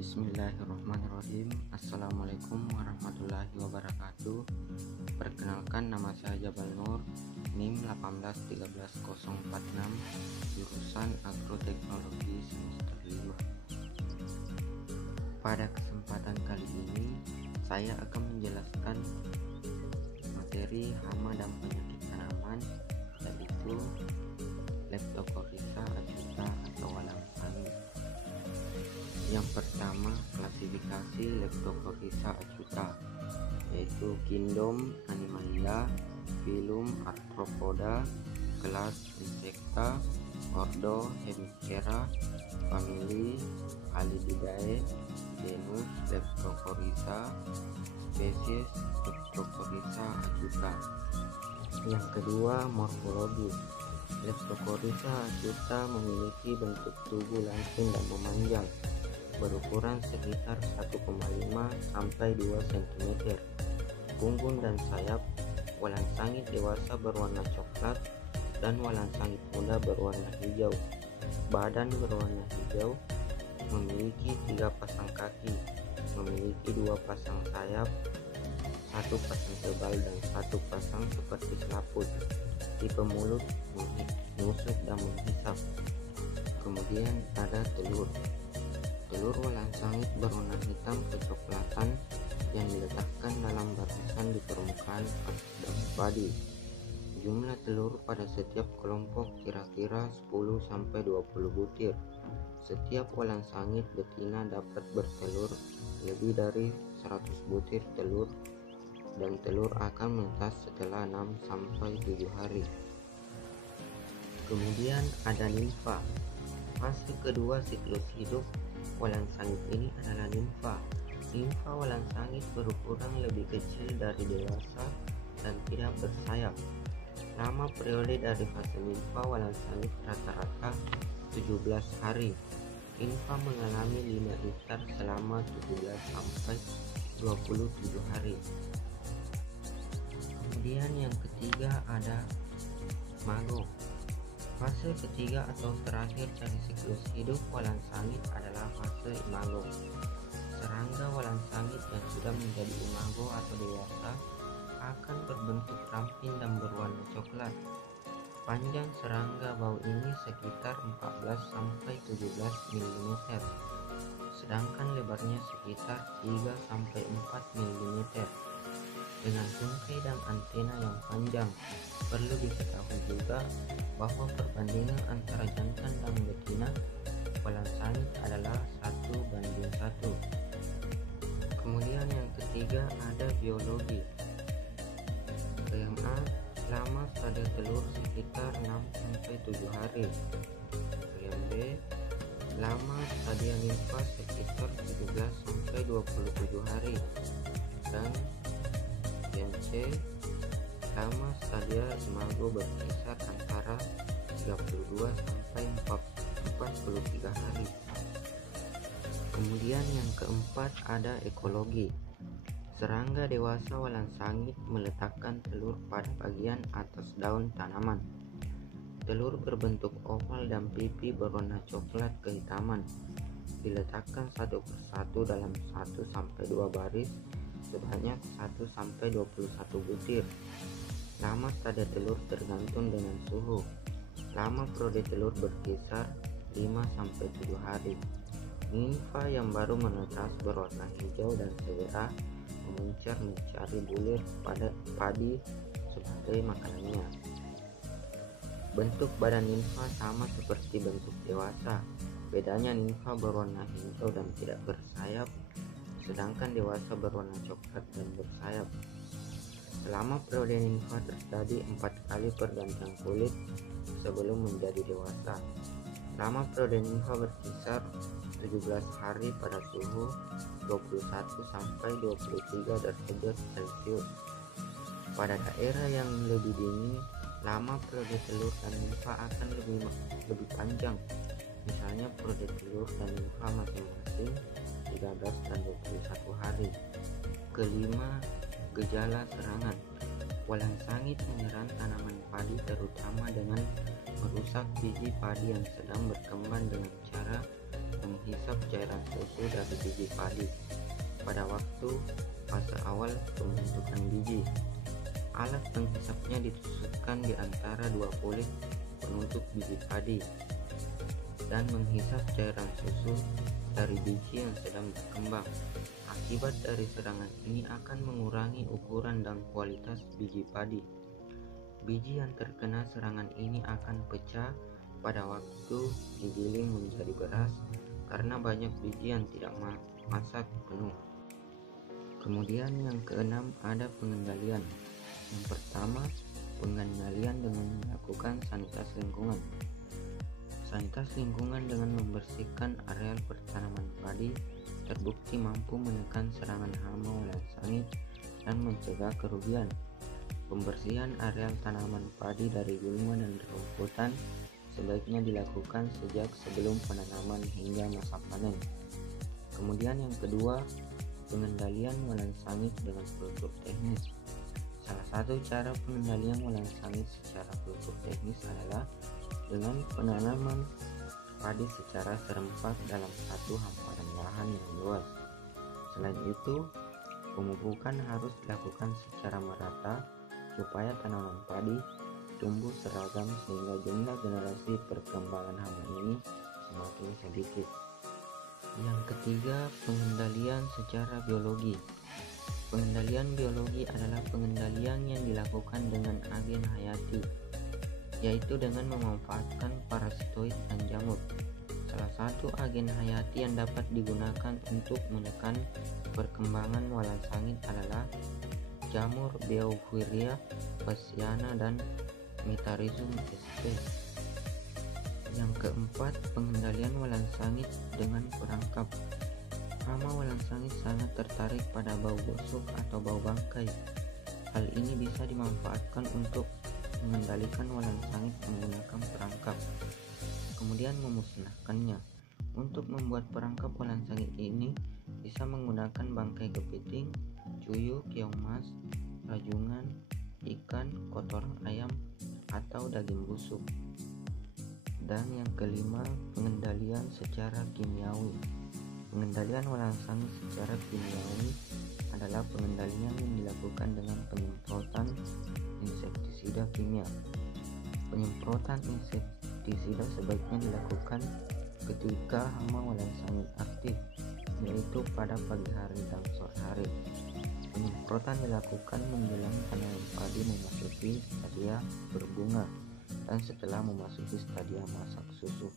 Bismillahirrahmanirrahim. Assalamualaikum warahmatullahi wabarakatuh. Perkenalkan, nama saya Jabal Nur, NIM 1813046, jurusan Agroteknologi semester 5. Pada kesempatan kali ini saya akan menjelaskan materi hama dan penyakit tanaman, yaitu Leptocoryza acuta atau walang sangit. Yang pertama, klasifikasi Leptocoryza acuta, yaitu kingdom Animalia, filum Arthropoda, kelas Insecta, ordo Hemiptera, famili Alididae, genus Leptocoryza, spesies Leptocoryza acuta. Yang kedua, morfologi. Leptocoryza acuta memiliki bentuk tubuh langsing dan memanjang, berukuran sekitar 1,5 sampai 2 cm. Punggung dan sayap walang sangit dewasa berwarna coklat dan walang sangit muda berwarna hijau. Badan berwarna hijau, memiliki 3 pasang kaki, memiliki 2 pasang sayap, 1 pasang tebal dan 1 pasang seperti selaput. Tipe mulut menusuk dan menghisap. Kemudian ada telur. Telur walang sangit berwarna hitam kecoklatan yang diletakkan dalam barisan di permukaan daun padi. Jumlah telur pada setiap kelompok kira-kira 10-20 butir. Setiap walang sangit betina dapat bertelur lebih dari 100 butir telur, dan telur akan menetas setelah 6-7 hari. Kemudian ada nimfa. Fase kedua siklus hidup walang sangit ini adalah nimfa. Nimfa walang sangit berukuran lebih kecil dari dewasa dan tidak bersayap. Lama periode dari fase nimfa walang sangit rata-rata 17 hari. Nimfa mengalami lima iktar selama 17-27 hari. Kemudian yang ketiga ada imago. Fase ketiga atau terakhir dari siklus hidup walang sangit adalah fase imago. Serangga walang sangit yang sudah menjadi imago atau dewasa akan berbentuk ramping dan berwarna coklat. Panjang serangga bau ini sekitar 14-17 mm, sedangkan lebarnya sekitar 3-4 mm. Dengan tungkai dan antena yang panjang. Perlu diketahui juga bahwa perbandingan antara jantan dan betina walang sangit adalah 1:1. Kemudian yang ketiga ada biologi. PMA lama pada telur sekitar 6-7 hari. B lama stadia nimfa sekitar 17-27 hari. Dan C lama stadia imago berkisar antara 32-43 hari. Kemudian yang keempat ada ekologi. Serangga dewasa walang sangit meletakkan telur pada bagian atas daun tanaman. Telur berbentuk oval dan pipi berwarna coklat kehitaman. Diletakkan satu persatu dalam 1-2 baris sebanyak 1-21 butir. Lama stadia telur tergantung dengan suhu. Lama periode telur berkisar 5-7 hari. Nimfa yang baru menetas berwarna hijau dan segera memuncar mencari bulir pada padi sebagai makanannya. Bentuk badan nimfa sama seperti bentuk dewasa. Bedanya nimfa berwarna hijau dan tidak bersayap, sedangkan dewasa berwarna coklat dan bersayap. Selama periode nimfa terjadi 4 kali pergantian kulit sebelum menjadi dewasa. Lama periode nimfa berkisar 17 hari pada suhu 21-23 derajat Celcius. Pada daerah yang lebih dingin, lama periode telur dan nimfa akan lebih panjang. Misalnya periode telur dan nimfa masing-masing 13 dan 21 hari. Kelima, gejala serangan. Walang sangit menyerang tanaman padi terutama dengan merusak biji padi yang sedang berkembang dengan cara menghisap cairan susu dari biji padi pada waktu fase awal pembentukan biji. Alat penghisapnya ditusukkan di antara dua kulit penutup biji padi dan menghisap cairan susu dari biji yang sedang berkembang. Akibat dari serangan ini akan mengurangi ukuran dan kualitas biji padi. Biji yang terkena serangan ini akan pecah pada waktu digiling menjadi beras karena banyak biji yang tidak masak penuh. Kemudian yang keenam ada pengendalian. Yang pertama, pengendalian dengan melakukan sanitas lingkungan. Sanitas lingkungan dengan membersihkan areal pertanaman padi terbukti mampu menekan serangan hama walang sangit dan mencegah kerugian. Pembersihan areal tanaman padi dari gulma dan rumputan sebaiknya dilakukan sejak sebelum penanaman hingga masa panen. Kemudian yang kedua, pengendalian walang sangit dengan kultur teknis. Salah satu cara pengendalian walang sangit secara kultur teknis adalah dengan penanaman padi secara serempak dalam satu hamparan lahan yang luas. Selain itu, pemupukan harus dilakukan secara merata supaya tanaman padi tumbuh seragam sehingga jumlah generasi perkembangan hama ini semakin sedikit. Yang ketiga, pengendalian secara biologi. Pengendalian biologi adalah pengendalian yang dilakukan dengan agen hayati, yaitu dengan memanfaatkan parasitoid dan jamur. Salah satu agen hayati yang dapat digunakan untuk menekan perkembangan walang sangit adalah jamur Beauveria bassiana dan Metarhizium sp. Yang keempat, pengendalian walang sangit dengan perangkap. Hama walang sangit sangat tertarik pada bau busuk atau bau bangkai. Hal ini bisa dimanfaatkan untuk mengendalikan walang sangit menggunakan perangkap, kemudian memusnahkannya. Untuk membuat perangkap walang sangit ini bisa menggunakan bangkai kepiting, cuyuk, keong mas, rajungan, ikan, kotoran ayam, atau daging busuk. Dan yang kelima, pengendalian secara kimiawi. Pengendalian walang sangit secara kimiawi adalah pengendalian yang dilakukan dengan penyemprotan insektisida kimia. Penyemprotan insektisida sebaiknya dilakukan ketika hama walang sangit aktif, yaitu pada pagi hari dan sore hari. Penyemprotan dilakukan menjelang tanaman padi memasuki stadia berbunga dan setelah memasuki stadia masak susu.